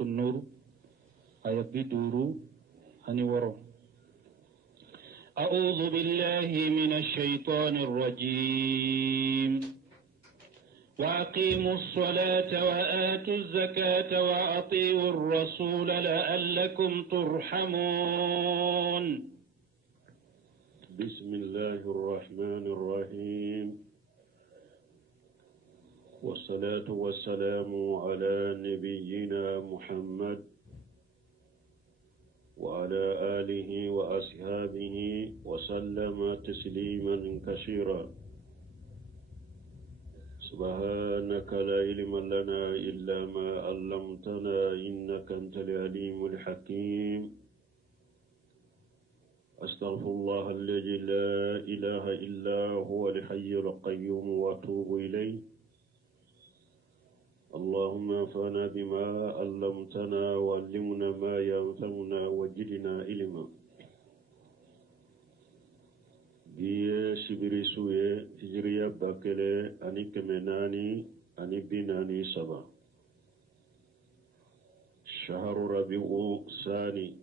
النور آية بدورو هني ورو. أعوذ بالله من الشيطان الرجيم. وأقيموا الصلاة وآتوا الزكاة وأطيعوا الرسول لعلكم ترحمون. بسم الله الرحمن الرحيم. والصلاة والسلام على نبينا محمد وعلى آله وأصحابه وسلم تسليما كثيرا. سبحانك لا علم لنا إلا ما علمتنا إنك أنت العليم الحكيم. أستغفر الله الذي لا إله إلا هو الحي القيوم وأتوب إليه. اللهم انفعنا بما علمتنا وعلمنا ما ينفعنا وزدنا علما. biye sibiri suye hijriya bakele ani kemenani ani binani saba shaharu rabi'u sani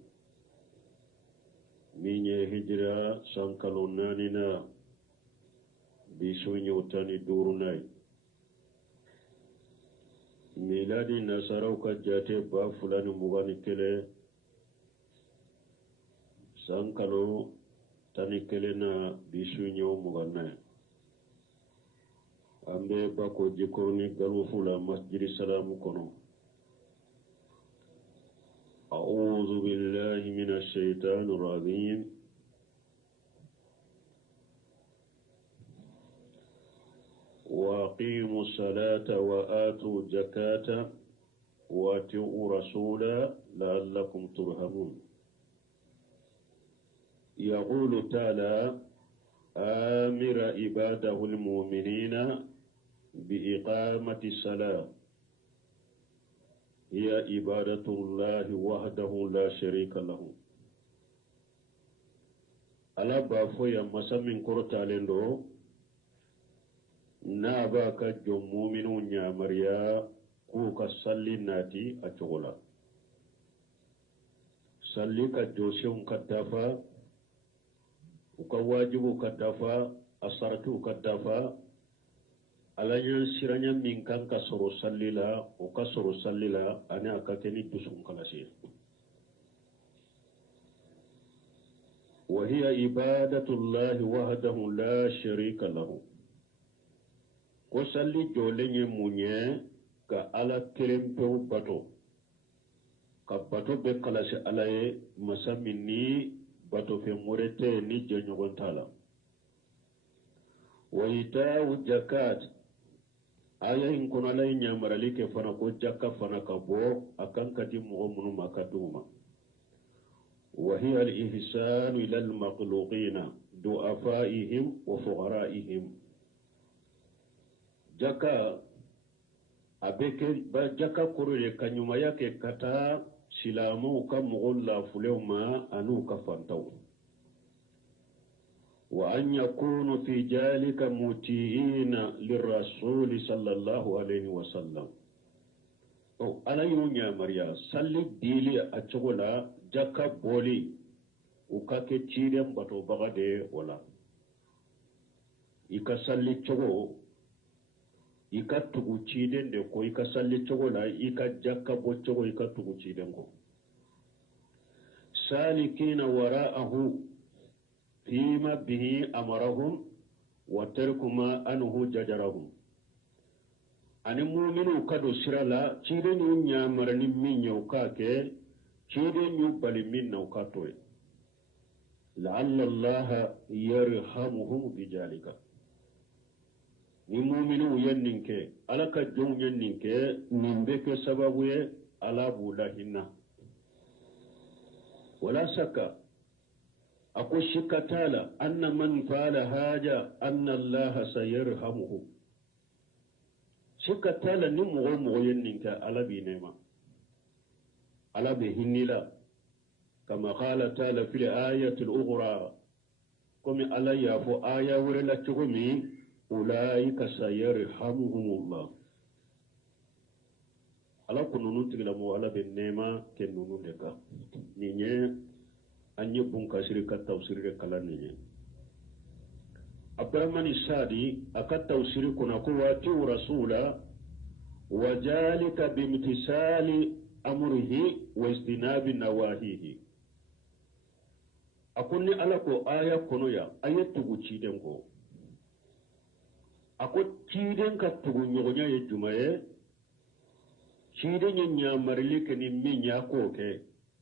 minye hijra sankalo nanina bisu nyotani durunai miladi nasarau ka jate ba fulani mugani kele sankalo tani kelena bisu nyo muganna ambe bako jikorni galu fula masjidi salamu kono. أعوذ بالله من الشيطان الرجيم. وأقيموا الصلاة وآتوا الزكاة وأطيعوا رسولا لعلكم ترحمون. يقول تعالى آمر عباده المؤمنين بإقامة الصلاة هي عبادة الله وحده لا شريك له. ألا بافويا مسامين كورتا لندو نابا كجو مؤمنون يا مريا كوكا صلي ناتي أتغلا صلي كجوشون كتافا ukawajibu kadafa asaratu kadafa alanya siranya minkan kasoro sallila ukasoro sallila ani akakeni dusun kalasi wa hiya ibadatullahi wahdahu la sharika lahu. Ko salli jolenye munye ka ala kerempe bato ka bato be kalasi alaye masamini bato fe morete ni jonyogon tala. Wa ita'u zakat aya in kuna lay nyamarali ke fana ko jakka fana ka bo akan kadi mo munu makaduma. Wa hiya al-ihsan ila al-makhluqina du'afaihim wa fuqaraihim. Jakka abeke ba jakka kurule kanyuma yake kata silamu ka mugolla fulewma anu ka fantaw wa an yakunu fi jalika mutiina lirrasul sallallahu alayhi wa sallam. Alayunya maria salli dili achogola jakka boli ukake chidem bato bagade wala ika salli chogo ika tugu chiden de ko ika salli chogola ika jakka bo chogo ika tugu chiden ko salikina wara'ahu fima bihi amarahum wa tarkuma anhu jajarahum. Ani mu'minu kado sirala chiden nya marani minyo kake chiden yu bali minna ukatoy la'alla Allah yarhamuhum bijalika. Ni mu'minu yanninke alaka jon yanninke nimbeke sababu ye ala bulahinna wala shakka ako shikatala anna man fa'ala haja anna Allah sayarhamuhu. Shikatala ni mugo yanninka ala bi nema ala bi hinnila kama qala ta'ala fil ayati al-ukhra kumi ala yafu aya wala chugumi أولئك سيرحمهم الله. ala kununu tigila mo ala be nema ken nunu de ka ni nye anye bunka shirika tafsir de kala ni nye abdurrahman sadi akat tafsir kuna ko wati rasula wajalika bimtisali amrihi wa istinabi nawahihi akunni ala ko aya kono ya ayatu guciden ko ako ciden ka tugu nyogonya ye jumaye ciden nya marili keni min ya ko ke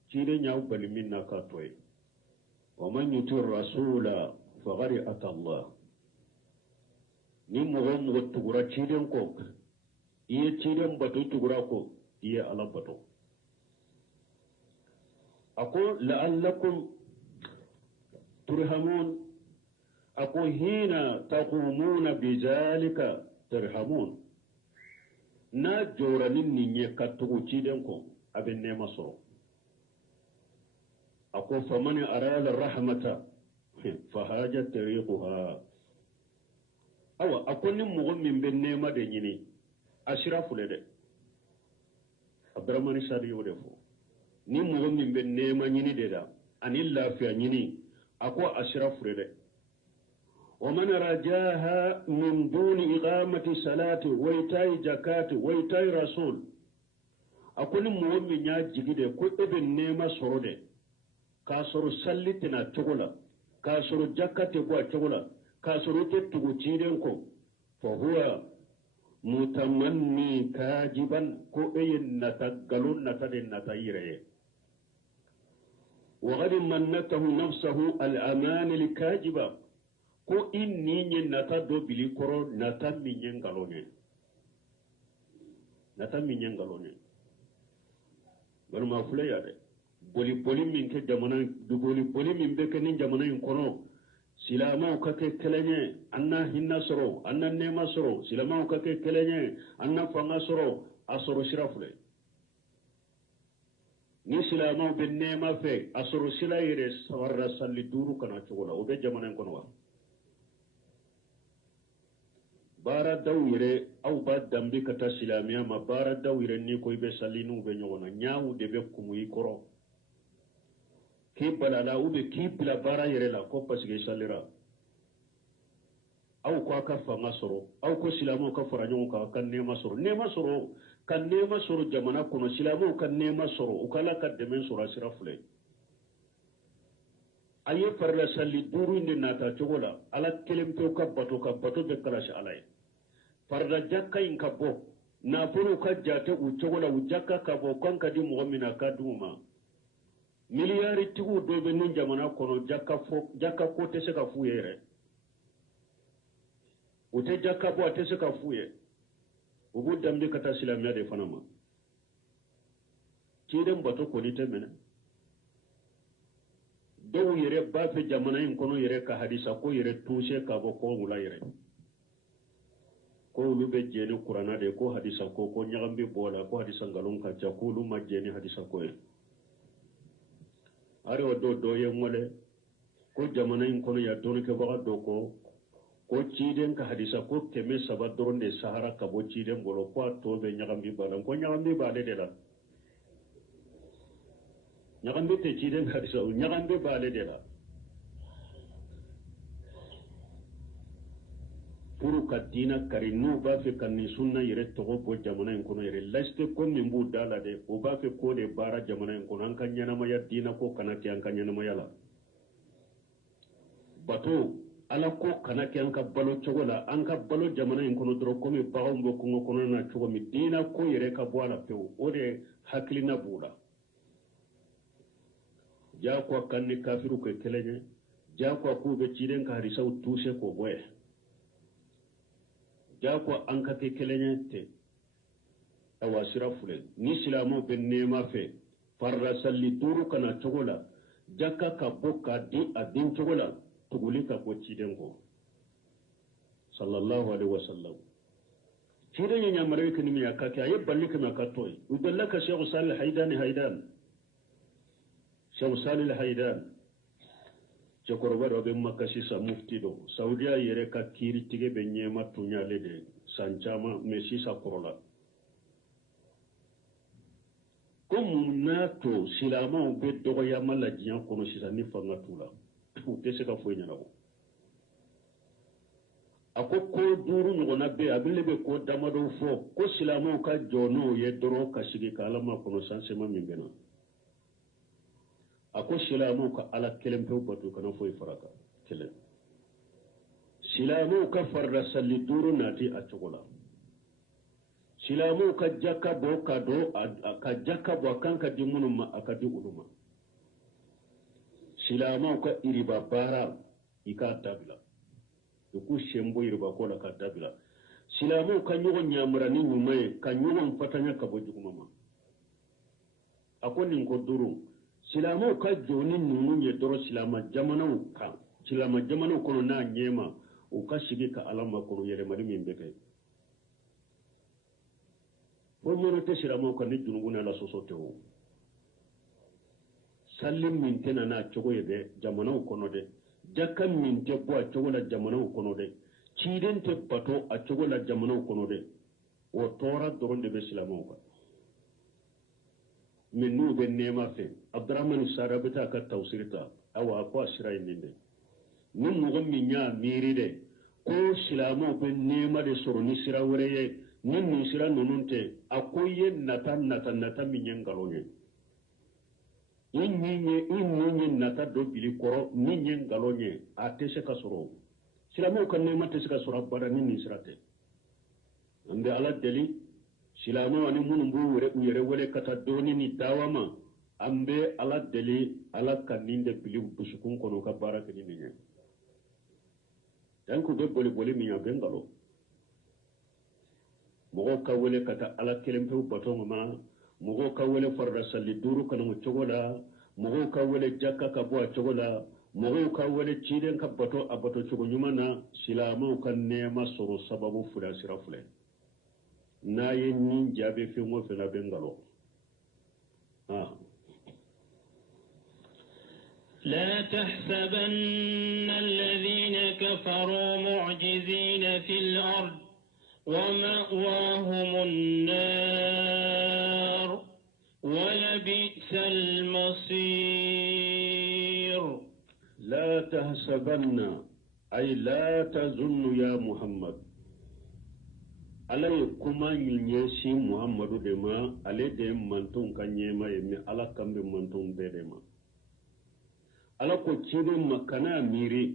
ciden nya bali min na ka toy wa man yutir rasula faqad ata Allah ni mo tugura ciden ko iye ciden batu tugura ko iye ala batu ako la'allakum turhamun ako hina taqumuna bizalika turhamun na joranin ninye katugu ciden ko abin nema soro ako famani arala rahmata fahaja tariquha awa akoni mugo min be nema de nyini ashrafu le de abdurrahman sadi yode fo ni mugo min be nema nyini de da ani lafiya nyini ako ashrafu le de ومن رجاها من دون إقامة صلاة ويتاي زكاة ويتاي رسول أقول مؤمن يا جيدة كل ابن نيما سرودة كاسر سلتنا تقولا كاسر زكاة تقوى تقولا كاسر تتقو تيرنكو فهو متمني كاجبا كو اي نتقلون نتدن نتايره وغد منته نفسه الأمان الكاجبا ko inni nye nata do bili koro nata minye ngalone balma fule ya de boli min ke jamana du boli min be ke ni jamana in kono silama ka ke kelenye anna hinna soro anna nema soro silama ka ke kelenye anna fanga soro asoro shirafule ni silama be nema fe asoro sila yire sawarra salli duru kana chogola o be jamana in kono wa bara dawire au ba dambi kata silamiya ma bara dawire ni ko ibe salinu be nyona nyaawu de be kumu ikoro ki balala ube ki pila bara yere la ko pasige salira au ko aka fanga soro au ko silamu ka fara nyon ka kan nema soro kan nema soro jamana kono silamu kan nema soro ukala ka demen soro asira fule aye farla salli duru ni nata chogola ala kelemto ka bato be kala sha alai farda jakka in kabbo na fulu ka jate u chogola u jakka kabo kan kadi mu'mina ka duma miliyari tigu do be nun jamana kono jakka ko te se ka fuyere u te jakka bo te se ka fuye u bu dambe kata silamiya de fanama kiden bato ko ni temene do yere ba fe jamana in kono yere ka hadisa ko yere tuse ka bo ko ngula yere ko lu be jeni qur'ana de ko hadisa ko nyagambe bola ko hadisa ngalon ka ja ko lu ma jeni hadisa ko e are o do ye ngole ko jamana in kono ya don ke ba do ko ciden ka hadisa ko keme sabadron de sahara ka bo ciden bolo ko to be nyagambe bala ko nyagambe bale de la nyagambe te ciden hadisa nyagambe bale de la puru ka dina kari nu ba fe kan ni sunna yere togo bo jamana en kono yere laste ko min bu dala de o ba fe ko de bara jamana en kono an kan nyana ma ya dina ko kanati an kan nyana ma yala bato ala ko kanati an ka balo chogola an ka balo jamana en kono dro ko mi ba on bo ko kono na chogo mi dina ko yere ka bo ala pe o de haklina bula ja ko kan ni kafiru ko kelenye ja ko be ciden ka harisa tuse ko boye jako an ka ke kelenye te awasira fule ni silamo be nema fe farra salli duru kana togola jakka ka boka di adin togola tuguli ka ko ciden ko sallallahu alaihi wasallam ciden nya mare ke ni ya ka ke ay balli ka ka toy udallaka shaykh salih haydan shaykh salih haydan jokoroba do be makasi sa mufti do saudiya yere ka kiri tige be nyema tunya lede sanchama mesi sa korola comme nato silama be dogo ya mala jiyan kono sisa ni fanga tula u te se ka foyi ɲanabo a ko duru ɲɔgɔnna be a bele be ko damadɔ fɔ ko silamaw ka jɔ n'o ye dɔrɔn ka sigi ka ala makɔnɔ sansema min bɛna a ko silamaw ka ala kelen pewu batu kana foyi faraka kelen silamaw ka farda salli duru nati a cogo la silamaw ka jaka bɔ ka do ka jaka bɔ a kan ka di minnu ma a ka di olu ma silamaw ka iriba baara i k'a dabila i k'u sen bɔ iriba ko la ka dabila silamaw ka ɲɔgɔn ɲamara ni ɲuman ye ka ɲɔgɔn fatanya ka bɔ juguma ma a ko nin ko duru silamaw ka jɔ ni ninnu ye dɔrɔn silama jamanaw kan silama jamanaw kɔnɔ n'a ɲɛma u ka sigi ka ala makɔnɔ yɛlɛmali min bɛ kɛ fo mɔnɔ tɛ silamaw kan ni junubu n'ala sɔsɔ tɛ o salli min tɛ na n'a cogo ye dɛ jamanaw kɔnɔ dɛ jaka min tɛ bɔ a cogo la jamanaw kɔnɔ dɛ ciden tɛ bato a cogo la jamanaw kɔnɔ dɛ o tɔɔra dɔrɔn de bɛ silamaw kan mais n'u bɛ nɛɛma fɛ abdurahmanu sara bɛ taa ka tawsiri ta awa a ko a sira ye nin dɛ ni mɔgɔ min y'a miiri dɛ ko silamaw bɛ nɛɛma de sɔrɔ ni sira wɛrɛ ye ni nin sira ninnu tɛ a ko i ye nata min ye nkalon ye i nin ye nata dɔ bili kɔrɔ min ye nkalon ye a tɛ se ka sɔrɔ silamaw ka nɛɛma tɛ se ka sɔrɔ abada ni nin sira tɛ an bɛ ala deli silamaw ani minnu b'u yɛrɛ wele ka taa dɔɔni ni dawa ma an bɛ ala deli ala ka nin de bili dusukun kɔnɔ ka baara kɛ ni nin ye dan ku bɛ boli min a bɛ nkalon mɔgɔw ka wele ka taa ala kelen pewu bato ma mɔgɔw ka wele farda salli duuru kana o cogo la mɔgɔw ka wele jaka ka bɔ a cogo la mɔgɔw ka wele ciden ka bato a bato cogo ɲuman na silamaw ka nɛɛma sɔrɔ sababu fila sira filɛ n'a ye nin jaabi fɛn o fɛn na bɛ nkalon لا تحسبن الذين كفروا معجزين في الأرض ومأواهم النار ولبئس المصير لا تحسبن أي لا تظن يا محمد علي كما ينسي محمد دما علي دم منتون كان يما يمي على كم منتون بدما على كتير مكانا ميري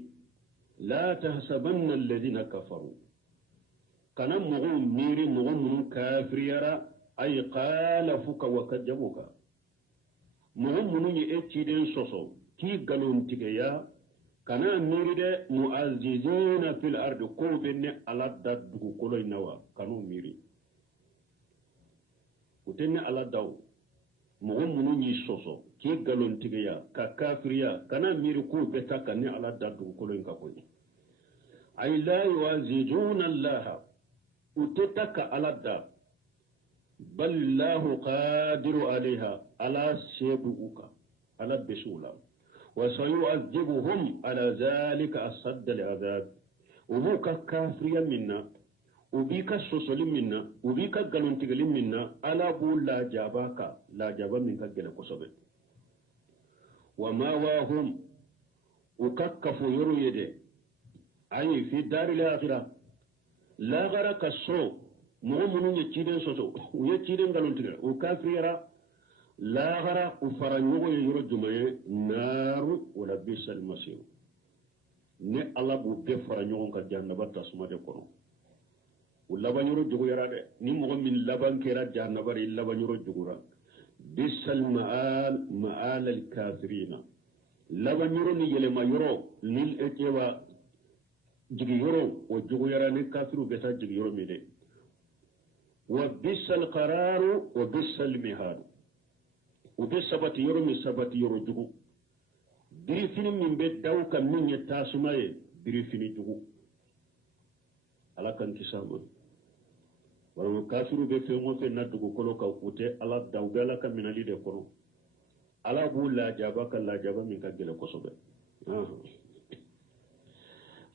لا تحسبن الذين كفروا كان مغو ميري مغو من كافر يرى أي قال فك وكجبك مغو من يأتيدين سوسو كي قالون تكيا كان ميري ده معززين في الأرض قوبين على الدد كولي نوا كانوا ميري وتني على داو مغو من يسوسو كي قالون تكيا ككافر يا كان ميري قوبتا كان على الدد كولي نكاكوي أي لا يعززون الله وتتك على الدار بل الله قادر عليها على سيبوك على بسولا وسيعذبهم على ذلك أصد العذاب وبوك كافريا منا وبيك السوسل منا وبيك قلنتقل منا على بول لا جاباك لا جابا منك قلق صبت وما واهم وككفوا يرو يدي أي في دار الآخرة لا غرق الصو مؤمن يتشيدن سوسو ويتشيدن قالون تقرأ وكافريرا لا غرق وفرنوغ يرجمي نار ولا بيس المسير ne ala b'u bɛɛ fara ɲɔgɔn kan jahanaba tasuma de kɔnɔ o laban yɔrɔ juguyara dɛ ni mɔgɔ min laban kɛra jahanaba de laban yɔrɔ jugura bisal ma'al al kafirina laban yɔrɔ ni yɛlɛma yɔrɔ ni ekeba jigi yɔrɔ o juguyara ni kafiru bɛ taa jigi yɔrɔ min dɛ wa bisal qararu wa bisal mihad o bɛ sabati yɔrɔ min sabati yɔrɔ jugu birifini min bɛ daw kan min ye tasuma ye birifini jugu ala kan kisama walama kafiru bɛ fɛn o fɛn na dugukolo kan u tɛ ala da u bɛ ala ka minɛli de kɔnɔ ala b'u lajaba ka lajaba min ka gɛlɛn kosɛbɛ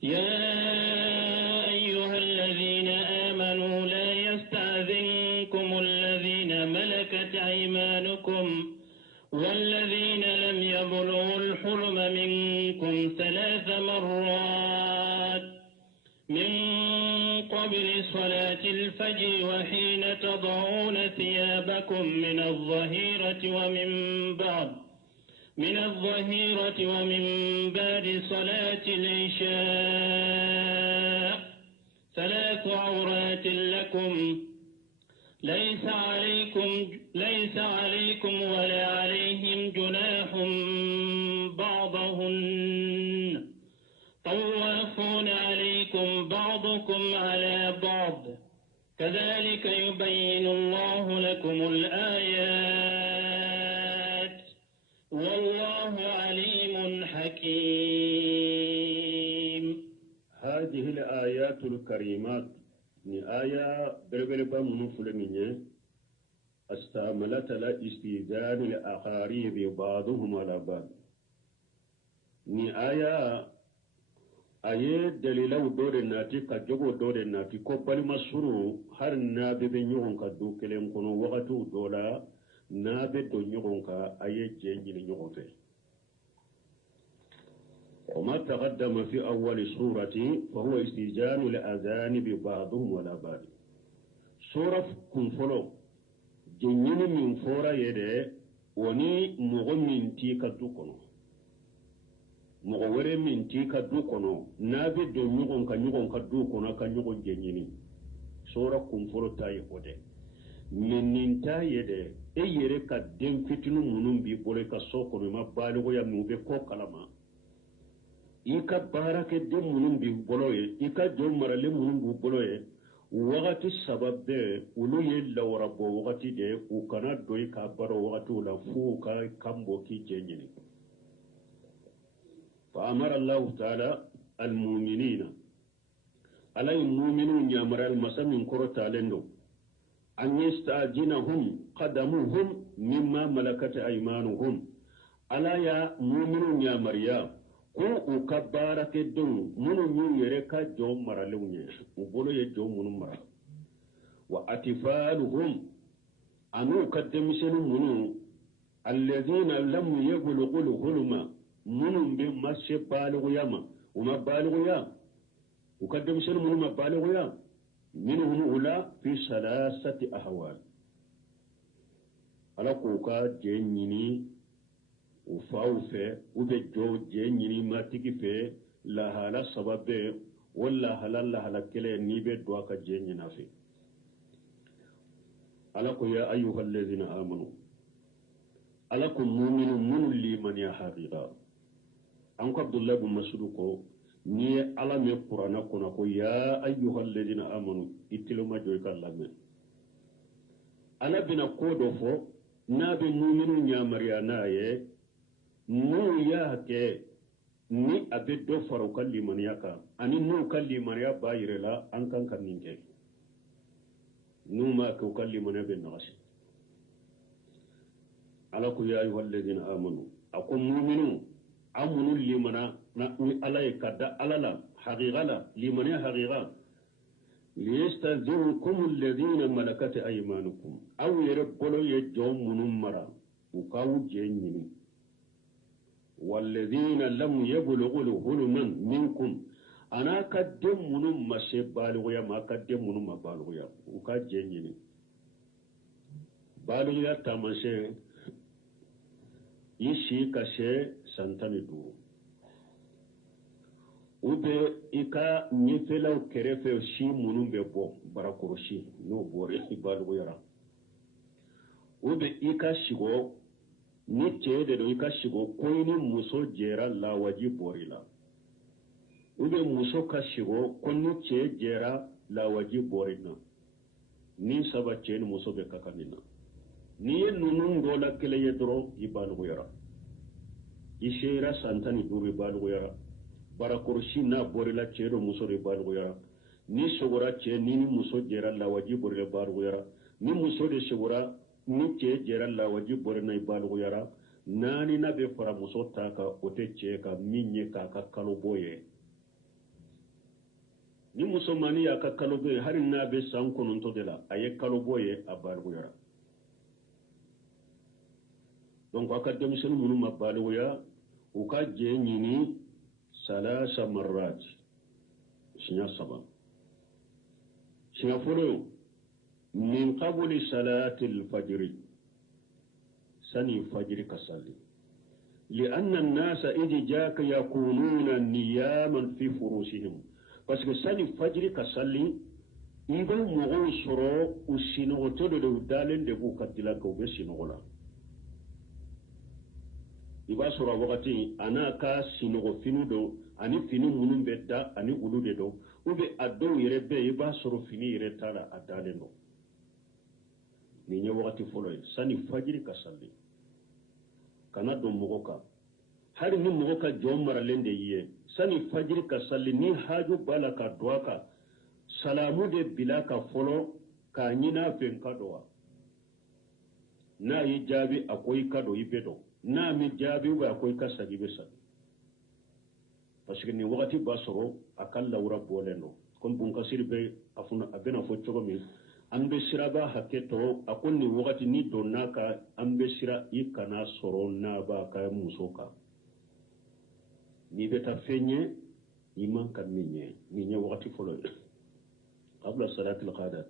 يا أيها الذين آمنوا لا يستأذنكم الذين ملكت ملكت أيمانكم والذين لم يبلغوا الحلم منكم 3 مرات من قبل صلاة الفجر وحين تضعون ثيابكم من الظهيرة ومن بعد صلاة العشاء 3 عورات لكم ليس عليكم ولا عليهم جناح بعضهن طوافون عليكم بعضكم على بعض كذلك يبين الله لكم الآيات والله عليم حكيم. هذه الآيات الكريمات ni aya berbeleba munu fuleminye استعملت لاستئذان الأقارب بعضهم على بعض ni aya aye dalilaw dore nati ka jogo dore nati ko balima suru har na be nyogon ka du kelen kono wakatu dola na be do nyogon ka aye jenjini nyogon fe وما تقدم في أول سورة فهو استئذان الأذان ببعضهم ولا بعض سورة كنفلو جنين من فورا يده وني مغمين تيكا دوكونو مغوري من تيكا دوكونو نابي دو نيغون كا دوكونو كا نيغون جنيني سورة كنفلو تاي قده من ننتا يده اي يري كا دين فتنو منون بي بولي كا سوكونو ما بالغو يا موبي كو كلاما ika barake de munun bi boloye ika jom marale munun bu boloye wagati sababbe ulu ye lawra bo wagati de u kana doy ka baro wagati la fu ka kambo ki jenyini fa amara Allah ta'ala al mu'minina alay mu'minun yamara al masamin korota lendo an yastajinahum qadamuhum mimma malakat aymanuhum ala ya mu'minun yamariya ko u ka baara kɛ denw minnu y'u yɛrɛ ka jɔn maralenw ye u bolo ye jɔn minnu mara wa atifaluhum an'u ka denmisɛnnin minnu alladhina lam yablughu hulma minnu bɛ ma se baaligoya ma u ma baaligoya u ka denmisɛnnin minnu ma baaligoya minhum ula fi salasati ahwal ala k'u ka jɛ ɲini u faw fɛ u bɛ jɔ jɛ ɲini matigi fɛ lahala sababe o lahala kelen n'i bɛ don a ka jɛ ɲina fɛ ala ko ya ayyuha alladhina amanu ala ko mu'minu minnu limaniya haqiqa an ko abdullahi bin mas'ud ko ni ala me qur'ana kɔnɔ ko ya ayyuha alladhina amanu itiloma jɔ ka lamɛn ala bina ko dɔ fɔ n'a bɛ mu'minu ɲamariya n'a ye n'u y'a kɛ ni a bɛ dɔ fara u ka limaniya kan ani n'u ka limaniya b'a yɛrɛ la an kan ka min kɛ n'u m'a kɛ u ka limaniya bɛ nagasi ala ko ya ayyuha alladhina amanu a ko mu'minu an minnu limana ni ala ye ka da ala la haqiqa la limaniya haqiqa liyasta'dhinukum alladhina malakat aymanukum aw yɛrɛ bolo ye jɔn minnu mara u k'aw jɛ ɲini والذين لم يبلغوا الحلم منكم أنا قدم من ما بالغيا ما قدم من ما بالغيا وكجنيني بالغيا تمشي يشي كشي سنتني دو ube ika nyefelaw kerefe shi munun be bo barakoroshi no bore balغيا ube ika shigo ni ce da do ka shigo koyni muso jera la waji borila ube muso ka shigo konni ce jera la waji borina ni saba ce ni muso be kakanina ni nunun dola kele yedro ibalu yara ishira santani duru ibalu yara barakurshi na borila ce do muso ibalu yara ni sugura ce ni muso jera la waji borila ibalu yara ni muso de sugura ni ce jera la waji borina ibalu yara nani na be fara muso taka ote ce ka minye ka kalo boye ni muso mani ya ka kalo boye har na be san kononto de la aye kalo boye abalu yara donc aka demsen munu mabbaluya uka je nyini salasa marrat sinya saba sinya folo min qabli salati al-fajr sani fajr kasalli لأن الناس إذا جاك يكونون نياما في فروشهم بس سني فجر كسلي إذا مغو سرو وسينو تدو دالين دبو كتلاك وبسينو لا إذا سرو وقتي أنا كا سينو فينو دو أني فينو منو بدا أني ولو دو وبي أدو يربي إذا سرو فيني يرتالا أدالين دو نيني وقتي فلوي سني فجر كسلي kana don mogo ka hari ni mogo ka jom maralen de yiye sani fajiri ka salli ni haju bala ka doa ka salamu de bila ka folo ka nyina fen ka doa na yi jabi akwai ka do ibedo na mi jabi wa akwai ka sagi be sagi parce que ni wakati ba soro akalla wura bolendo kon bun ka sirbe afuna abena fo chogo mi ambe siraba haketo akonni wakati ni donaka ambe sira ikana soro na ba ka musoka ni beta fenye iman kan minye wakati folo qabla salat al-qada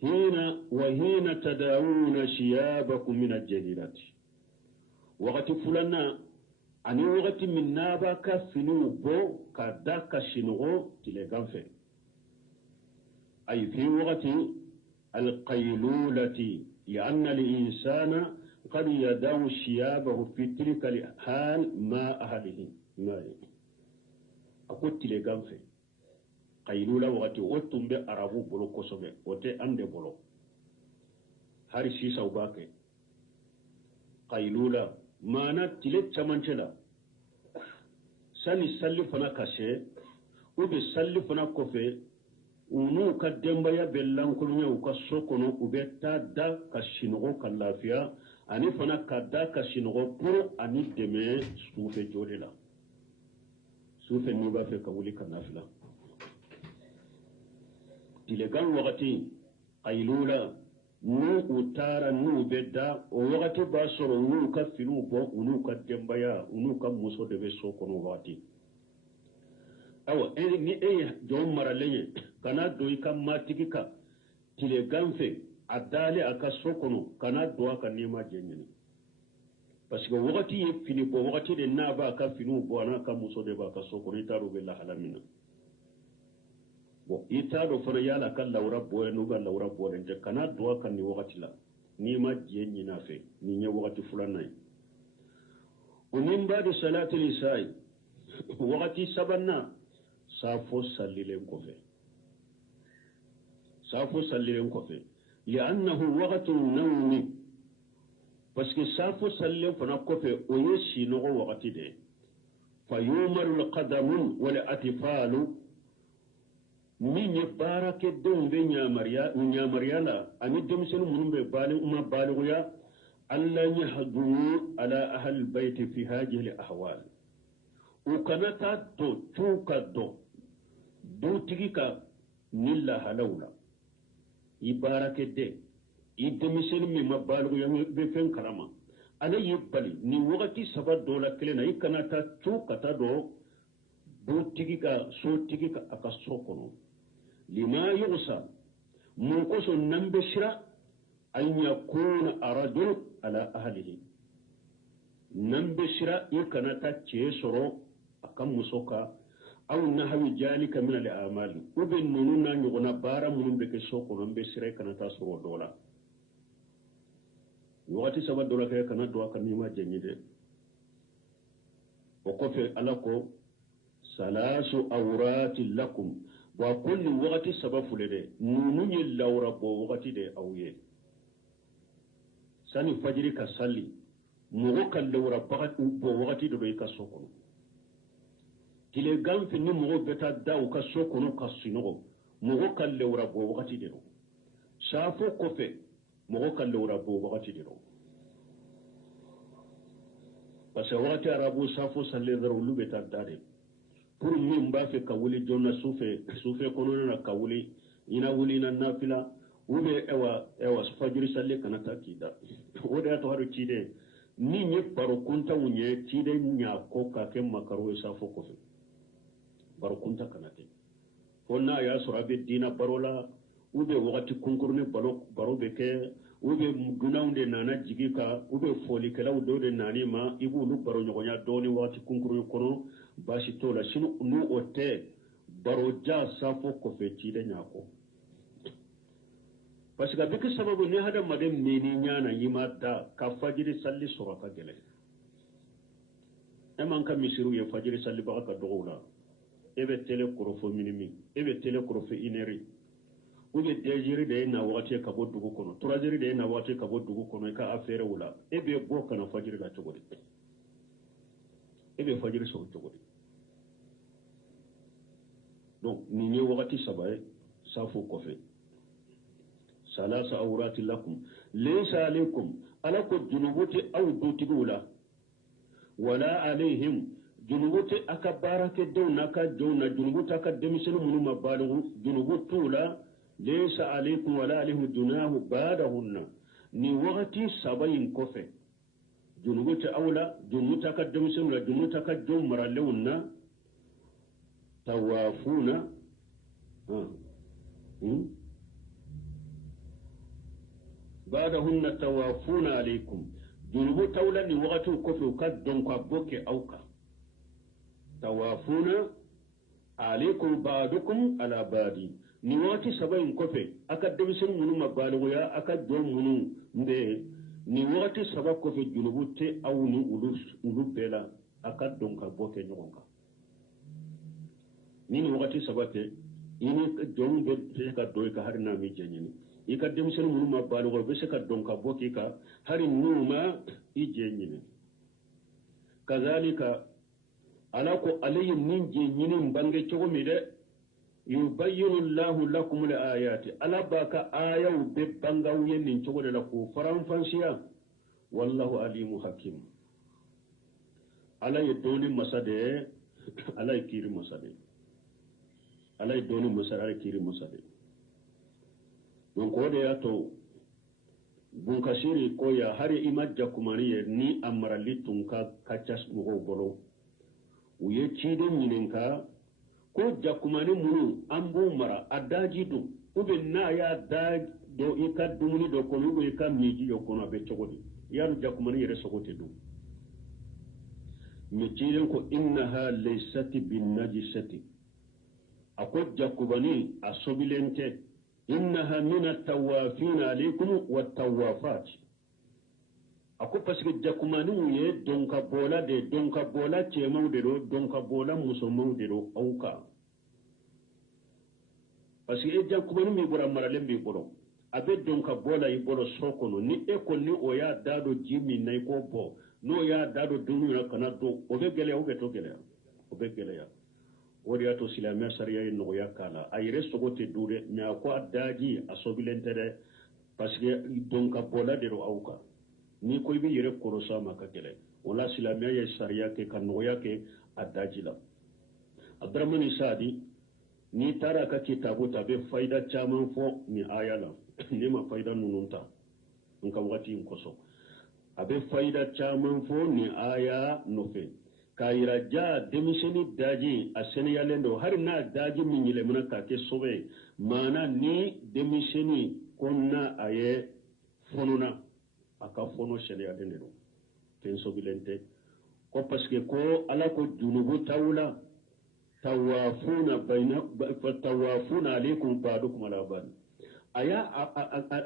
hina tadawuna shiyabakum min al-jadilati wakati fulana ani wakati minna ba ka finu bo ka daka shinugo tileganfe أي في وقت القيلولة لأن الإنسان قد يدعو شيابه في تلك الحال ما أهله أقول تلقان في قيلولة وقت وطن بأرابو بلو كسوبة وتي أمد بلو هاري سيسا وباكي قيلولة ما نتلت تمانشلا سالي سالي فنا كاسي وبي سالي فنا كوفي unu ka dembaya bellankulunya uka sokono ubeta da kashinogo kalafia ani fana kada kashinogo pour ani deme sufe jolela sufe niba fe kawuli kanafila dilegan wakati qailula nu utara nu beda o wakati basoro nu ka finu bo unu ka dembaya unu ka muso debe sokono wakati awa ni jom maralenye kana do ika matiki ka tile ganfe adale aka sokono kana do aka nema jenyini parce que wakati ye fini bo wakati de na ba ka finu bo ana ka muso de ba ka sokono itaru be la halamina bo itaro fara yala kan laura bo no ga laura bo de kana do aka ni wakati la ni ma jenyi na fe ni nya wakati fulana unin ba de salati lisai wakati sabanna safo sallilen kofe لأنه وقت النوم بس كسافو سلم فنقفه ويشي نغو وقت ده فيومر القدم والأطفال من يبارك الدون بين يا مريانا أن الدمسن من ببالغ ما بالغيا ألا يحضروا على أهل البيت في هذه الأحوال وكانت توكا دو تيكا نلا هلولا ibarake de idemisen mi mabalu yang be fen karama ana yibali ni wakati sabat dola kelena ikana ta tu kata do tigika so tigika aka sokono lima yusa mun ko so nambe shira an yakuna arajul ala ahlihi nambe shira ikana ta ce soro akan musoka aw nahwi jalika min al-a'mal ubin nununa nyugona bara mun be ke soko non be sire kana ta soro dola wakati sabat dola ke kana do aka nima jenyide o ko fe alako salasu awrati lakum wa kulli wakati sabafu lede nunu ni lawra bo wakati de awye sani fajiri ka salli mugo kan lawra bakati bo wakati do ka soko tile ganfi ni mogo beta daw ka sokono ka sinogo mogo ka lewra bo wakati de no safo kofe mogo ka lewra bo wakati de no parce que wakati arabu safo salle daro lu beta dade pour min ba fe ka wuli jonna sufe kono na ka wuli ina wuli na nafila ube ewa fajiri salle kana takida wode ato haru cide ni nye baro kunta unye cide nya ko ka ke makaro sa foko fe baro kunta kana te fonna ya surabe dina barola ube wakati kunkurne baro beke ube dunaunde nana jigika ube foli kala udode nani ma ibu lu baro nyogonya doni wakati kunkurne kono bashi tola shinu nu ote baro ja sa foko fe cide nya ko parce que biki sababu ni hada maden meni nyana yima da ka fajiri salli suraka gele eman ka misiru ye fajiri salli baka ka dogula ebe tele korofo minimi ebe tele korofo ineri ube dejiri de na wati ka bodugo kono turaziri de na wati ka bodugo kono ka afere wula ebe bo kana fajiri la togori ebe fajiri so togori donc ni ne wakati sabaye safu kofe ثلاث أورات لكم ليس عليكم ألكم جنوبت أو دوتقولا ولا عليهم جنوبت أكبارك دونك دون جنوبت أكدمسن من مبالغ جنوبت طولا ليس عليكم ولا عليهم جناه بعدهن ni wakati sabayin kofe junubuta aula junubuta kadamsin la junubuta kadum maralewna tawafuna بعدهن توافون عليكم جنوب تولا لوقت الكفر وكاد دونك بوك أوكا توافون عليكم بعضكم على بعض نواتي سبعين كفر أكاد دمسن منو مبالغيا أكاد دوم منو نده نواتي سبع كفر جنوب تي أو نو أولوس بلا أكاد دونك بوك نوكا نين وقت سبع تي إني دوم بيتك دوي كهرنا ميجاني ika demsen munu ma balugo be se ka donka boki ka hari numa ijenyine kazalika alako alayhi min jenyine bange chogo mi de yubayyinu Allahu lakum al-ayati ala baka ayaw be bangaw yen chogo de la ko faran fansiya wallahu alimu hakim ala yedoni masade ala kiri masade ala yedoni masade kiri masade donc wode yato bunkashiri ko ya hari imajja kumaniye ni amarali tunka kachas mugo bolo uye chide nyinenka ko jakumani munu ambu mara adaji du ube na ya da do ika dumuni do kono ube ika miji yo kono be chogodi yaru jakumani yere sogote du mechire ko innaha laysat bin najisati akko jakubani asobilente إنها من التوافين عليكم والتوافات أكو بسك جاكمانو يه دونكا بولا دي دونكا بولا تيمو ديرو دونكا بولا مسومو ديرو أوكا بسك إيه جاكمانو ميبورا مرالين ميبورو أبي دونكا بولا يبورو سوكونو ني إيكو ني أويا دادو جيمي نايكو بو نو يا دادو دونيو نكنا دو أوبي جليا أوبي تو جليا أوبي جليا woriyato silamiya sariya ye nogoya kala a yere sogote dure mais a ko a daji a sobilente de parce que donka bola de ro awka ni ko ibi yere korosa maka kele wala silamiya ye sariya ke kan nogoya ke a daji la abramani sadi ni tara ka kitabu tabe faida chaman fo ni ayala ni ma faida nununta nka wati nkoso abe faida chaman fo ni aya nofe kayira ja demiseni daji aseni yalendo hari na daji minyile muna kake sobe mana ni demiseni konna aye fonuna aka fono shele yalendo kenso bilente ko paske ko ala ko junubu tawla tawafuna alaykum ba'dukum ala ba'd aya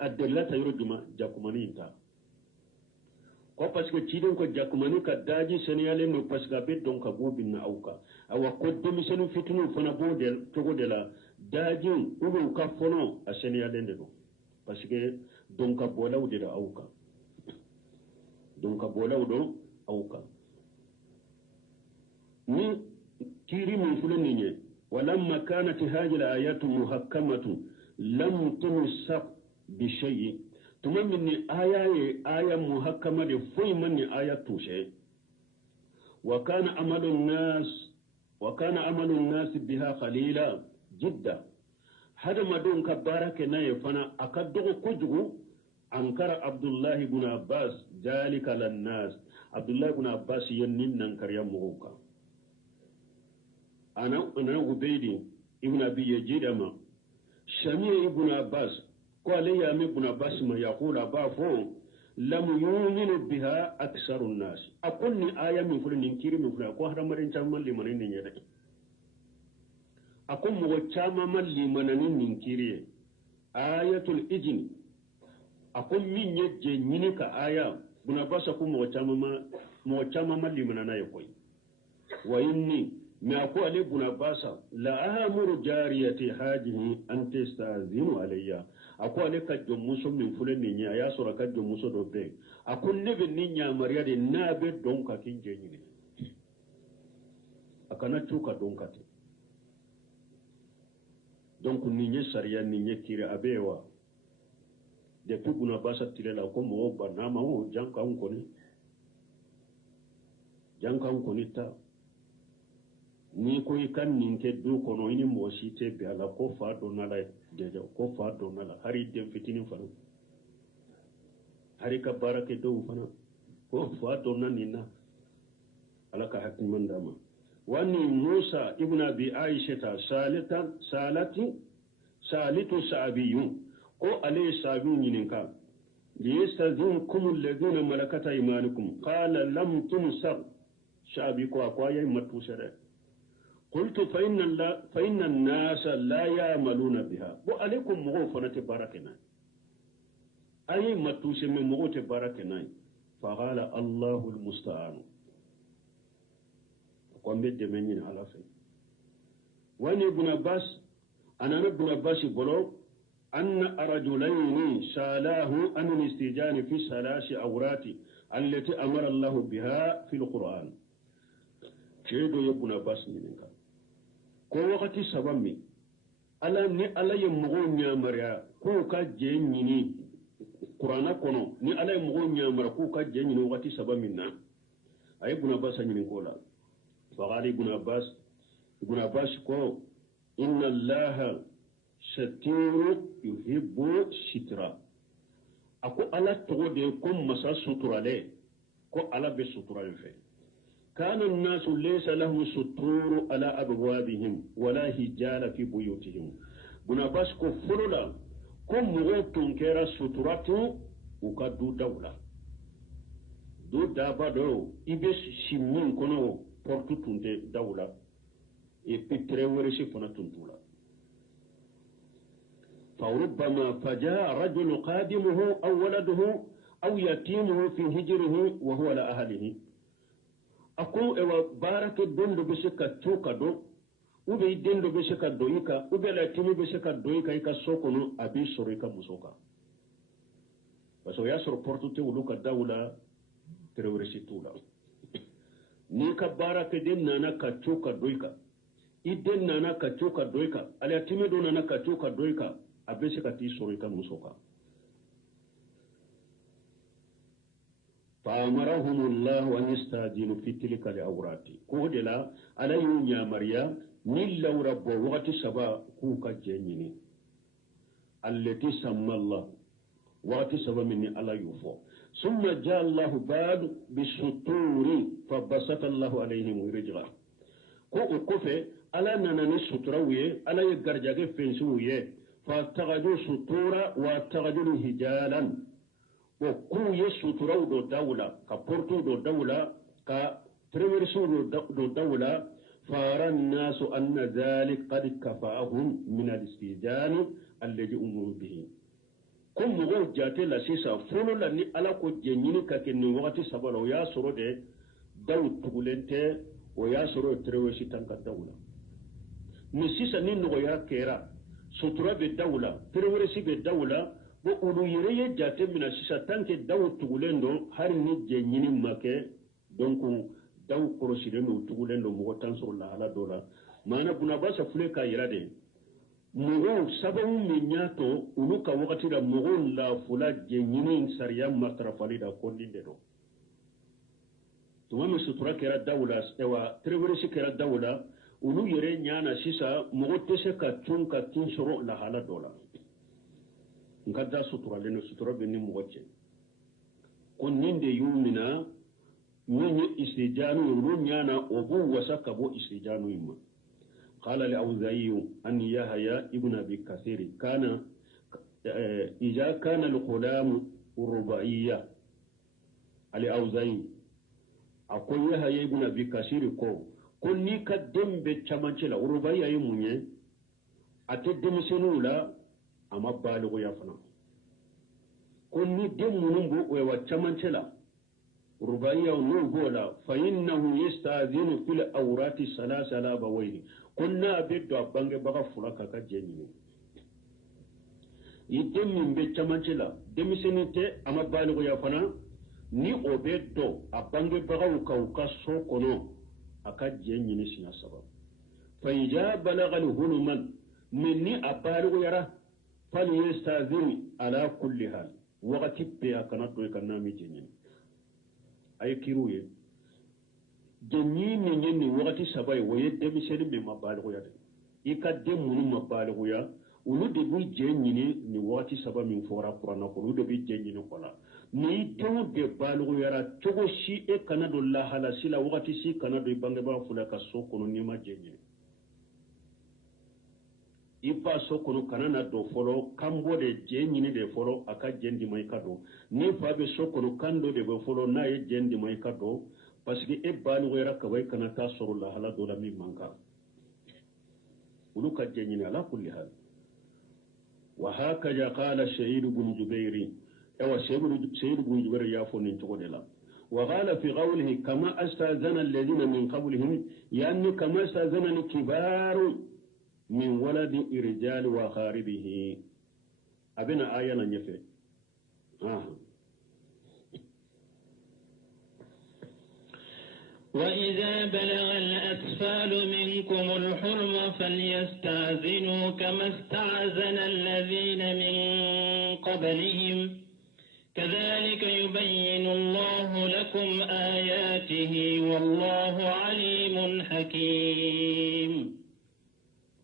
adellata yurjuma jakumani inta ko parce que tidon ko jakumani ka daji seniyale no parce que be don ka bobin na auka awa ko demi senu fitunu fana bodel togo de la daji ubu ka fono a seniyale ndo parce que don ka bola de la auka don ka bola do auka ni tiri min fulani ne walamma kanat hadhihi al-ayatu muhakkamatu lam tumsak bi shay'in tumamini aya muhakkama de foy manni aya tushe wa kana amalu an-nas biha qalila jidda hada madun ka barake na yefana akadogo kujugu ankara Abdullah ibn Abbas dalika lannas Abdullah ibn Abbas yannin nan karya muka ana Ubaydi ibn Abi Yazid ama Shami ibn Abbas ko alayya ibn Abbas ma yaqula ba fo lam yu'minu biha aktharu an-nas akunni aya min fulin kiri min fulin ko hada marin chamman limanin ne yada akun mo chama man limanin nin kiri ayatul ijn akun min yajje nyini ka aya ibn Abbas akun mo chama man limanana yakoy wa inni ما أقول ابن عباس لا أمر جاريتي هذه أن تستأذن علي أقول لك جموس من فلان يا سورة جموس دوبي أقول نبني يا مريض نابي دونك كين جيني أكنا توكا دونك donc ninye sariya ninye kire abewa depuis ibn Abbas tilela ko mo banama o janka on koni ta ni ko ikan ninke du kono ini mo site be ala ko fa do nala deja ko fa do nala hari dem fitinin fanu hari ka barake do fana ko fa do nanina ala ka hakki mandama wani Musa ibn Abi Aisha ta salitu sabiyun ko alay sabiyun yininka liyastazunkum alladhina malakata imanukum qala lam tumsar shabi ko akwaya matusare قلت فإن الناس لا يعملون بها وعليكم مغفرة باركنا أي ما تسمى مغفرة باركنا فقال الله المستعان قم بالدمين على فين وأن ابن عباس أنا ابن عباس يقول أن رجلين سالاه عن الاستئذان في ثلاث أورات التي أمر الله بها في القرآن كيدو ابن عباس منك ko wakati sabami ala ni ala ye mogo nyamara ko ka je nyini qur'ana kono ni ala ye mogo nyamara ko ka je nyini wakati sabami na ay ibn Abbas nyini ko la faqali ibn Abbas ko inna allaha shatiru yuhibbu shitra ako ala to de ko masa suturale ko ala be suturale fe كان الناس ليس لهم ستور على أبوابهم ولا هجال في بيوتهم بنا بس كفرلا كم مغوتون كيرا ستراتو وكادو دولة دو دابا دو إبس سمين كنو portu tunte dawla e pitre weresi fona tuntula فربما فجاء رجل قادمه أو ولده أو يتيمه في هجره وهو لأهله أكو إوا بارك الدندو بشكا توكادو ube dendo be shaka doika ube la timi be shaka doika ika sokono abi sorika musoka baso ya sor portu te uluka dawla terorisi tula ni ka baraka den nana ka choka doika iden nana ka choka doika ala timi do nana ka choka doika abi shaka ti sorika musoka فأمرهم الله أن يستعجلوا في تلك الأوراق كودلا على يوم يا مريم نيل رب وقت سبا كوكا جنيني التي سمى الله وقت سبا مني على يوفو ثم جاء الله بعد بالسطور فبسط الله عليهم رجلا كو كوفي على نانني سطرويه على يغرجاك فنسويه فاتخذوا سطورا واتخذوا هجالا وكو يسطروا دو دولة كبورتو دو دولة كترمرسو دو دولة فارى الناس أن ذلك قد كفاهم من الاستئذان الذي أمروا به كم مغو جاتي لسيسا فولو لني ألاكو جنيني كاكني وقت سبالا وياسرو دي دو تغلنتي وياسرو تروشي تنكا دولة نسيسا نينو يا كيرا سطرة بالدولة تروشي بالدولة وقلو يريه جاتي من السيسا تنكي دو تغلندو هاري نجنيني مكي دونكو daw korosire no tugulen do mo tan sur la ala dola mana buna basa fule ka yirade mo sababu minyato uluka wakati da mo la fula jenyini sariya martara falida kondinde do to mo sutura kera dawla ewa trevere kera dawla ulu yere nyana sisa mogo tese ka tun ka tin soro la hala dola ngada sutura leno sutura benni mogo ce kon ninde yumina nyenye istijanu ulu nyana obu wasaka bo istijanu imma qala li awzai an yahya ibn abi kathir kana إذا كان الغلام رباعية على أوزاي أقول يا ابن أبي كثير كل نيك دم بتشمانشلا رباعية يموني أتدم سنولا أما بالغ يفنا كل ني دم منبو وتشمانشلا رباعية ونوبولا فإنه يستأذن في الأورات الثلاثة لا بويه كنا بدو أبانج بغا فلكا كجنين yidem min be chamancela demisenite ama baligo ya fana ni obedo abange bagaw ka so kono aka jenyini sina sabab fa ija balagha hulman minni abaligo yara fal yastazim ala kulli hal waqti be akana to kana mi jenyini ay kiruye jenyini nyini waqti sabay woye demiseni me mabaligo ya ikadde munu mabaligo ya ulu de bi jenyini ni wati saba min fora qur'ana ko ulu de bi jenyini kola ni to de balu yara togo shi e kanado la hala sila wati si kanado bange ba fula ka sokono ni ma jenyini ipa sokono kanana do folo kambo de jenyini de folo aka jendi mai kado ni fa be sokono kando de be folo na ye jendi mai kado parce que e balu yara ka way kanata soro la hala do la mi manka ulu ka jenyini ala kulli hal وهكذا قال السيد بن جبير أو سيد بن جبير يافون تقول وقال في قوله كما استاذن الذين من قبلهم يعني كما استاذن الكبار من ولد الرجال وخاربه أبنا آية نفي وإذا بلغ الأطفال منكم الحلم فليستأذنوا كما استأذن الذين من قبلهم كذلك يبين الله لكم آياته والله عليم حكيم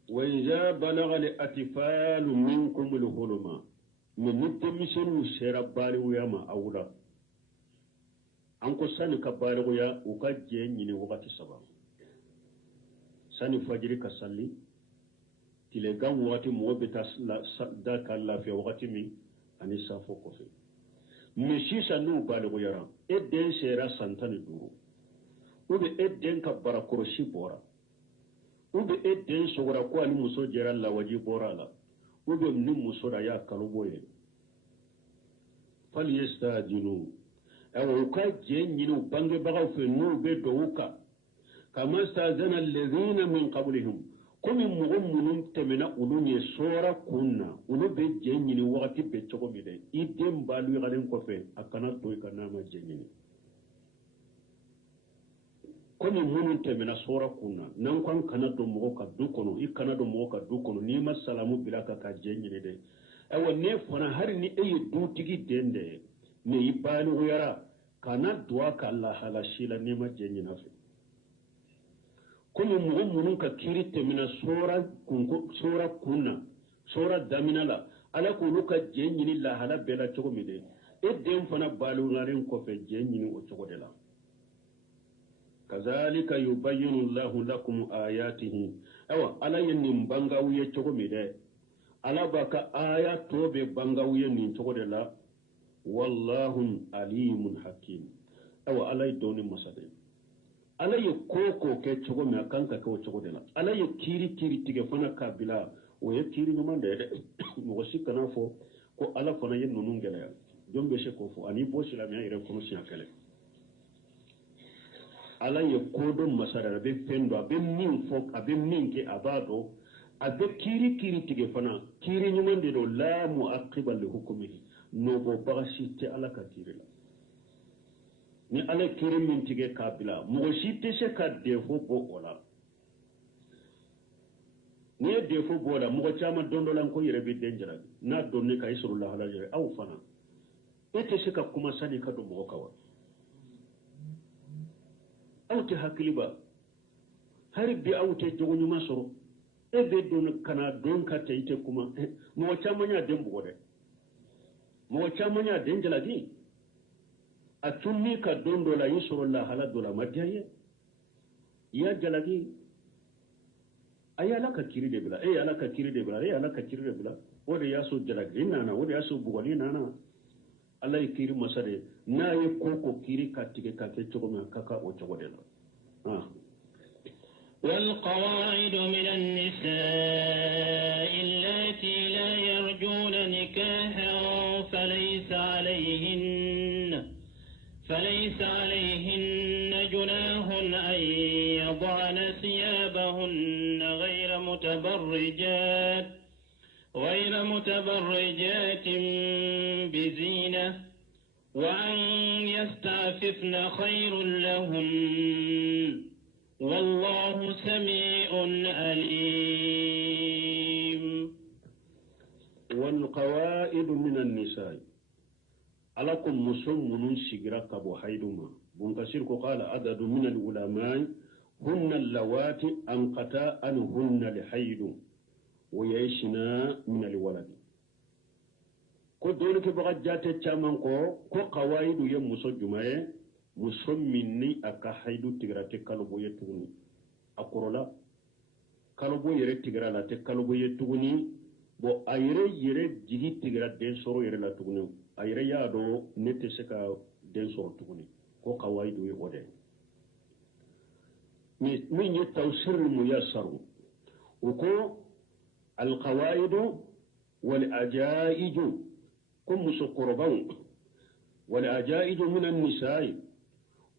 وإذا بلغ الأطفال منكم الحلم من نتمسن الشربال ويما أولا anko sani ka baligoya u ka je ɲini wagati saba sani fajiri ka salli tilegan wagati mɔgɔ bɛ taa da ka lafiya wagati min ani safo kɔfɛ mɛ sisan n'u baligoyara e den sera san 15 u bɛ e den ka barakɔrɔsi bɔra u bɛ e den sɔgɔra ko ani muso jɛra lawaji bɔra a la u bɛ ni muso da y'a kalo bɔ ye fali ye sa dinu أو كجين ينو بانج بغاو في النور بدوكا كما استاذن الذين من قبلهم كم مغمون تمنا أولون يسورا كنا أولو بجين ينو وقت بيتشوكو ميدي إدم بالو يغالين كوفي أكنا توي كنا ما جين ينو كم مغمون تمنا سورا كنا نانكوان كنا دو مغوكا دوكونو إكنا دو مغوكا دوكونو نيما سلامو بلاكا كجين ينو دي أو نيفانا هارني أي دو تيجي دين دي ne ibani uyara kana duwa ka Allah halashila nema jenyi nafi kuni munun ka kirite mina sora kuna sora daminala ala kunu ka jenyi ni la hala bela chogo mide e dem fana balu ngarin ko fe jenyi ni o chogo de la kazalika yubayyinu Allahu lakum ayatihi awa ala yenni mbanga uye chogo mide ala baka aya tobe banga uye ni chogo de la wallahu alimun hakim awa alay doni masade alay koko ke chogo me kanka ko chogo de la alay kiri tige fana kabila o ye kiri no mande de mo sikana fo ko ala fana yen nonu ngela ya jombe she ko fo ani bo sila me ire kono siya kale alay kodo masada be pendo be min fo abe min ke abado abe kiri tige fana kiri nyumande do la muaqiba li hukmihi no bo bagashite ala ka kirila ni ala kiri min tige kabila mo shite se ka defo bo ola ni defo bo la mo chama dondo lan ko yere bi denjara na donni ka isulullah ala yere aw fana ete se ka kuma sani ka do mo kawa aw te hakiliba hari bi awte jogo nyuma soro e be don kana don ka te ite kuma mo chamanya dembu gode mo chamanya denjala di atunni ka don dola yisoro la hala dola madiye ya jalagi ayala ka kiri de bila ala ka kiri de bila ala ka kiri de bila wode yaso jalagi nana wode yaso bugoli nana Allah kiri masare na ye koko kiri ka tige ka ke chogo kaka o chogo de والقواعد من النساء اللاتي لا يرجون نكاحا فليس عليهن جناح أن يضعن ثيابهن غير متبرجات بزينة وأن يستعففن خير لهن والله سميع عليم. والقواعد من النساء alakum musummun shigira kabo haiduma bunkasir ko qala adadu min al-ulama hunna allawati anqata anhunna lihaidu wa yashna min al-walad ko dole ke baga jate chaman ko qawaidu ye muso jumaye musumminni aka haidu tigrate kalbo yetuni akorola kalbo yere tigrala te kalbo yetuni bo ayre yere jigi tigra den soro yere la tuguni ayre yaado nete seka den soro tuguni ko qawaidu ye ode min ye tawsir muyassaru uko al qawaidu wal ajaiju kum musuqraban wal ajaiju min an nisa'i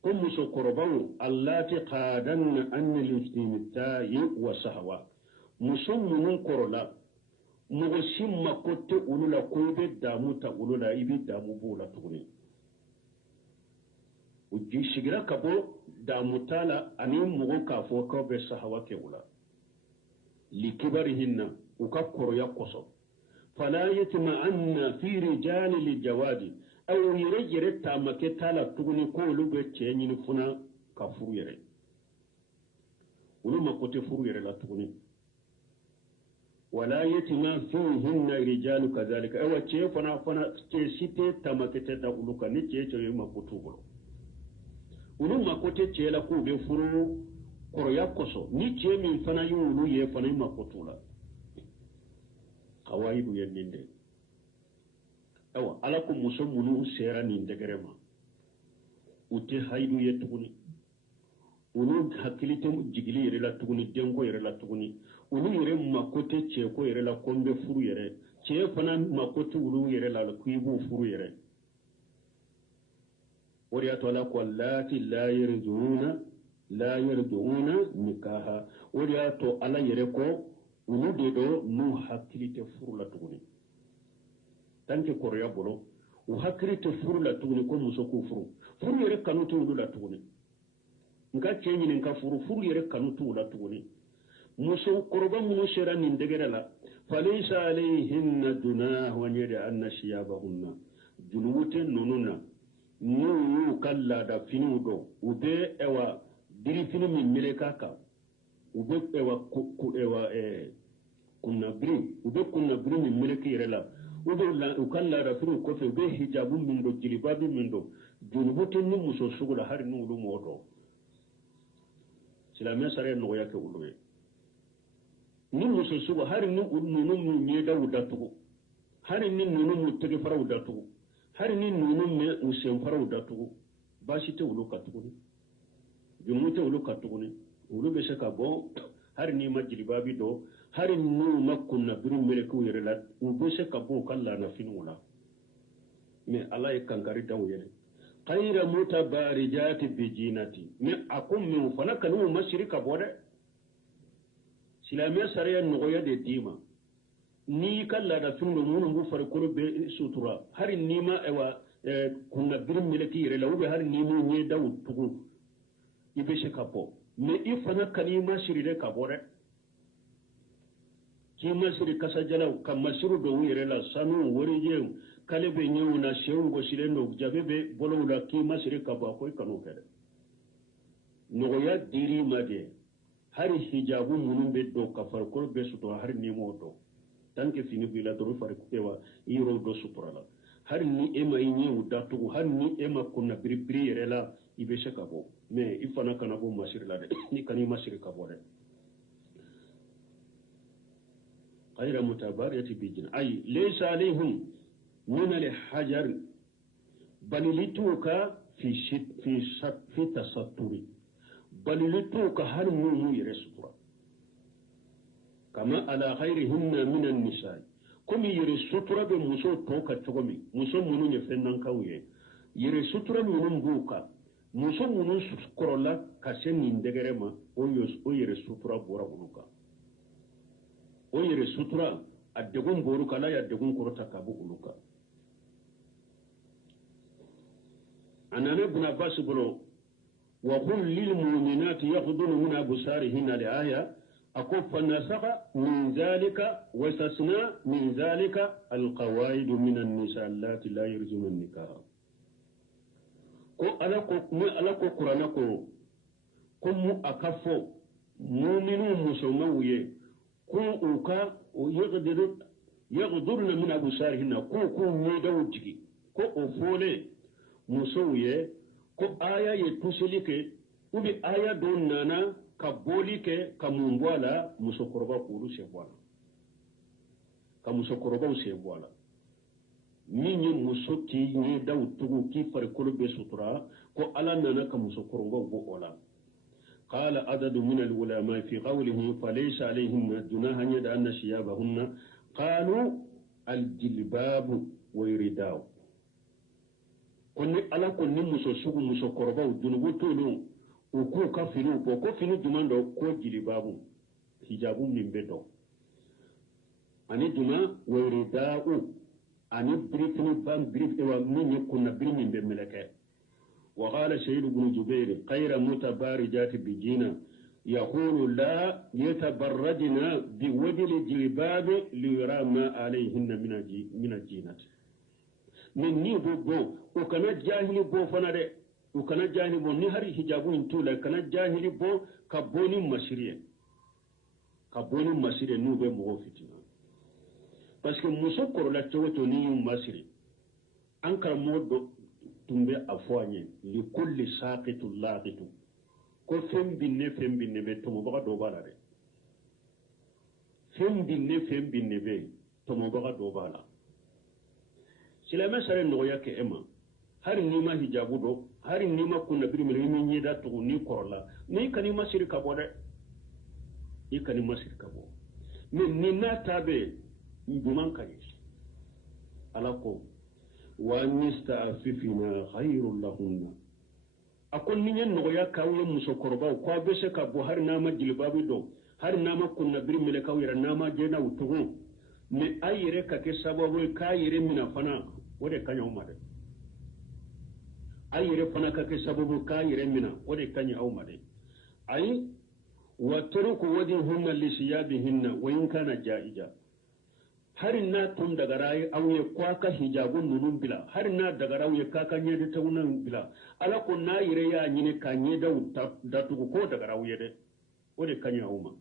kum musuqraban allati qadanna an al-istimta'i wa sahwa musummun qorola mogo simma kotte ulula ko be damu ta ulula ibi damu bula tuguni uji shigira kabo damu tala ani mogo ka fo ko be sahawa ke ula likibarihinna uka koro ya koso fala yatma anna fi rijal li jawadi aw yire tamake tala tuguni ko lube cenyini funa ka furu yere uluma kote furu yere la tuguni ولا يتنا فيهن رجال كذلك ايوا تشي فنا تشي سيتي تماكته دغلوكا ني تشي تشي ما كوتوبو ولو ما كوتي تشي لا كو بي فرو كورو ياكوسو ني تشي مي فنا يولو يه فنا ما كوتولا قوايد يندي ايوا علىكم مسمونو سيرا ني دغرما وتي هايدو يتغني ولو حكيلتم جيغلي يرلا تغني دنگو يرلا تغني ulu yere makote cheko yere la kombe furu yere che fana makote ulu yere la kuibu furu yere wari atola ko lati la yarduna nikaha wari ato ala yere ko ulu dedo nu hakilite furu la tuguni tanke koroya bolo u hakilite furu la tuguni ko muso ko furu yere kanutu ulu la tuguni nka chenyi nka furu yere kanutu la tuguni muso korban mu shira nin degere la falaysa alayhinna junah wa yada anna shiyabahunna junubute nonuna nu kalla da finu do ube ewa diri finu min melekaka ube ewa kunna bri min meleki rela ube la kalla da finu ko fe be hijabu min do jilibabi min do junubute ni muso sugula har nu lu modo silame sare no yake uluwe ni muso sugo hari ni nunu mu nyeda wudatugo hari ni nunu mu tege fara wudatugo hari ni nunu me usem fara wudatugo bashi te wulu katugo ni jumu te wulu katugo ni wulu be shaka bo hari ni majlibabi do hari nu makunna biru meleku yerela ube shaka bo kala na finula me Allah e kankari dawo yele khayra mutabarijati bijinati me akum min fanaka nu mashrika bode silame sariya nogoya de dima ni kala da finno mun ngu far ko be sutura hari ni ma ewa kunna birim milaki yere lawbe hari ni mu ne dawu tugu ibe shekapo me ifana kalima shiride kabore ki masiri kasa jala kam masiru do yere la sanu wori je kale be nyu na shewu go silendo jabebe bolo la ki masiri kabo ko kanu kede nogoya diri made hari hijabu munun be do ka farko be sutura har ni mo do tanke fini bila do farko ewa iro do sutura la har ni ema inye udatu har ni ema kunna biri yerela ibe shaka bo me ifana kana bo masir la de ni kani masir ka bo de غير متبارية بجن أي ليس عليهم من الحجر بل لتوك في تستر بل لتوك هل مو يرسطر كما على غيرهن من النساء كم يرسطر بمسو توك تغمي مسو منو يفنن كويه يرسطر منو بوكا مسو منو سكرولا كسن ندغرما او يرسطر بورا بوكا o yere sutura a degun boru kala ya degun kurota kabu uluka anana ibn abbas bro wa qul lil mu'minati yaghdunu min absarihinna li aya akuffa nasakha min zalika wa istasna min zalika al qawaid min an nisa allati la yarjuna an nikah ko ala ko qur'ana ko mu akafo mu'minu musulmawiye ko uka o yaghdurna min absarihinna ko ne da wujigi ko o fole musoye ko aya ye tusilike ubi aya don nana ka bolike ka mumbwala musokoroba kuru sebwala ka musokoroba usebwala ninyi musoti ne da utugu ki farikolo be sutura ko ala nana ka musokoroba bo ola قال عدد من العلماء في قوله فليس عليهن جناح يدعن ثيابهن قالوا الجلباب ويرداء كوني على كوني مسوسو مسوكوربا جنوبو تولو وكو كفينو كو فينو جماندو كو جلباب حجاب من بدو اني جما ويرداء اني بريفني بان بريف اوا من يكون بري من بملكه وقال سيد بن جبير غير متبارجات بجينا يقول لا يتبرجن بوجل الجلباب ليرى ما عليهن من الجينات من نيبو بو وكان جاهل بو فنادي وكان جاهل بو نهري حجابو انتولا كان جاهل بو كبوني مسيري نوبه مغوفتنا parce que muso korola cogoto ni yum masiri ankara modo tumbe afwanye li kulli saqitu laqitu ko fembinne be tomo baga do bala de fembinne be tomo baga do bala silama sare no yake ema hari ni ma hijabu do hari ni ma kunna biri mi ni da to ni korola ni kani masiri ka bode ni na tabe nduman kai alako وأن يستعففنا خير لهن أقول نين نغيا كاوي مسكربا وقابسك بوهر ناما جلبابي دو هر ناما كنا بري ملكاوي ناما جينا وتغو من أي ركا كسبب كاير من فنا ودي كان يوم ده أي رفنا كسبب كاير من ودي كان يوم ده أي وترك وديهن لسيابهن وإن كان جائزا harin na tun daga rayi auye kwaka hijabun nunun bila harin na daga rayi kaka nye da ta wunan bila alako na yire ya nyine ka nye da tuku ko daga rayi de o de kanya uma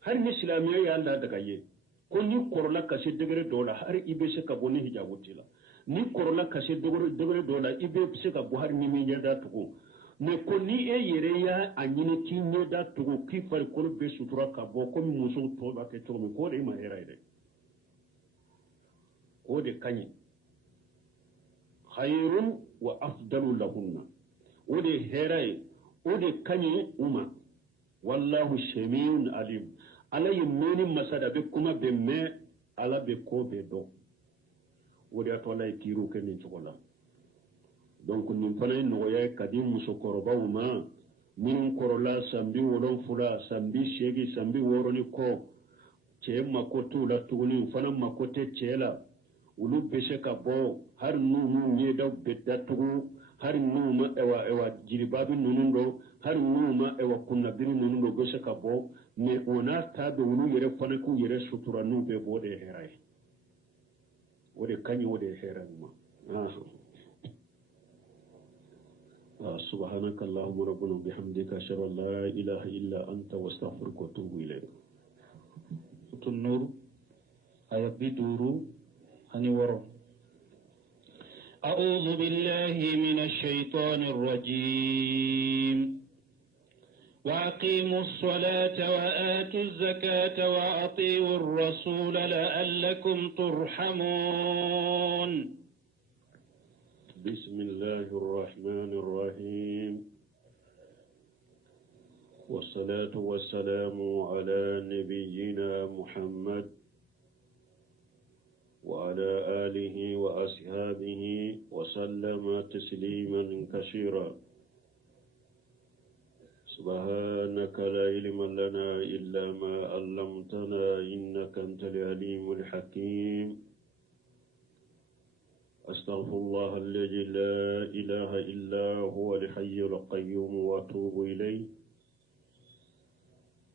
har ni islamiya ya Allah daga ye ko ni korola kashe degere dola har ibe se ka boni hijabu tila ni korola kashe degere dola ibe se ka bo har ni mi ya da tuku me ko ni e yire ya anyine ki nye da tuku ki far ko be sutura ka bo ko muso to ba ke to mi ko de ma era ide ko de kanyi khairun wa afdalu lahunna o de herai o de kanyi uma wallahu shamiun alim ala yimeni masada be kuma be me ala be ko be do o de to lay kiru ke ni chokola donc nin fana nogoya kadi musokorobaw ma min korola sambi wolon fula sambi shegi sambi woroni ko ce mako tula tuguni fana mako te cela ulu bese ka bo har numu nyeda bedda tugu har numa ewa jiribabi nunundo har numa ewa kunna biri nunundo bese ka bo me ona tabe ulu yere fana ku yere sutura nube bode herai wode kanyi wode herai ma سبحانك اللهم ربنا بحمدك أشهد أن لا إله إلا أنت واستغفرك وأتوب إليك. النور آية بدورو هني ورو. أعوذ بالله من الشيطان الرجيم. وأقيموا الصلاة وآتوا الزكاة وأطيعوا الرسول لعلكم ترحمون. بسم الله الرحمن الرحيم. والصلاة والسلام على نبينا محمد وعلى آله وأصحابه وسلم تسليما كثيرا. سبحانك لا علم لنا إلا ما علمتنا إنك أنت العليم الحكيم. أستغفر الله الذي لا إله إلا هو الحي القيوم وأتوب إليه.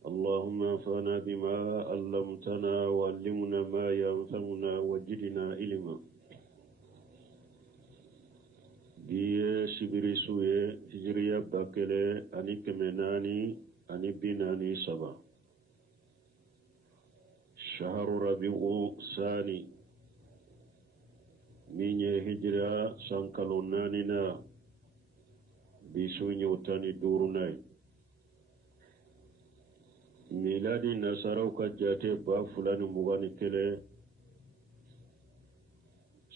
اللهم انفعنا بما علمتنا وعلمنا ما ينفعنا وزدنا علما. biye sibiri suye hijriya bakele ani kemenani ani binani saba shaharu rabi'u sani minye hijra sankalo nanina bisu nyotani durunai miladi nasarau kajate ba fulani mugani kele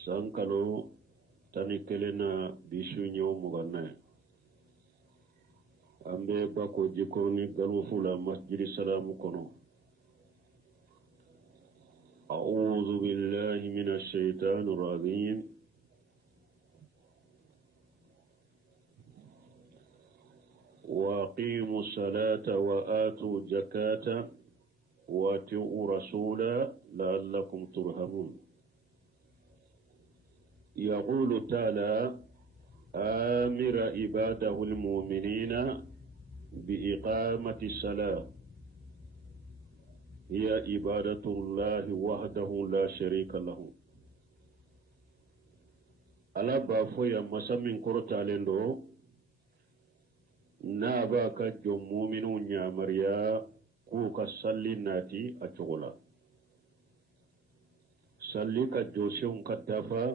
sankalo tani kelena bisu nyo mugana ambe bako jikoni galu fula masjid salamu kono. أعوذ بالله من الشيطان الرجيم. وأقيموا الصلاة وآتوا الزكاة وأطيعوا رسولا لعلكم ترحمون. يقول تعالى آمر عباده المؤمنين بإقامة الصلاة هي عبادة الله وحده لا شريك له. على بافويا مسامين كورتا لندو نابا كجو مؤمنون يا مريا كوكا صلي ناتي أتشغلا صلي كجوشون كتافا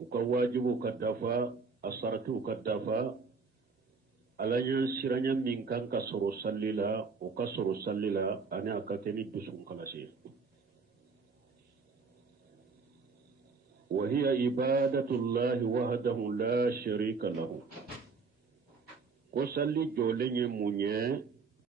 ukawajibu kadafa asaratu kadafa alanya siranya minkan kasoro sallila ukasoro sallila ani akateni dusun kalasi wa hiya ibadatullahi wahdahu la sharika lahu ko salli jolenye munye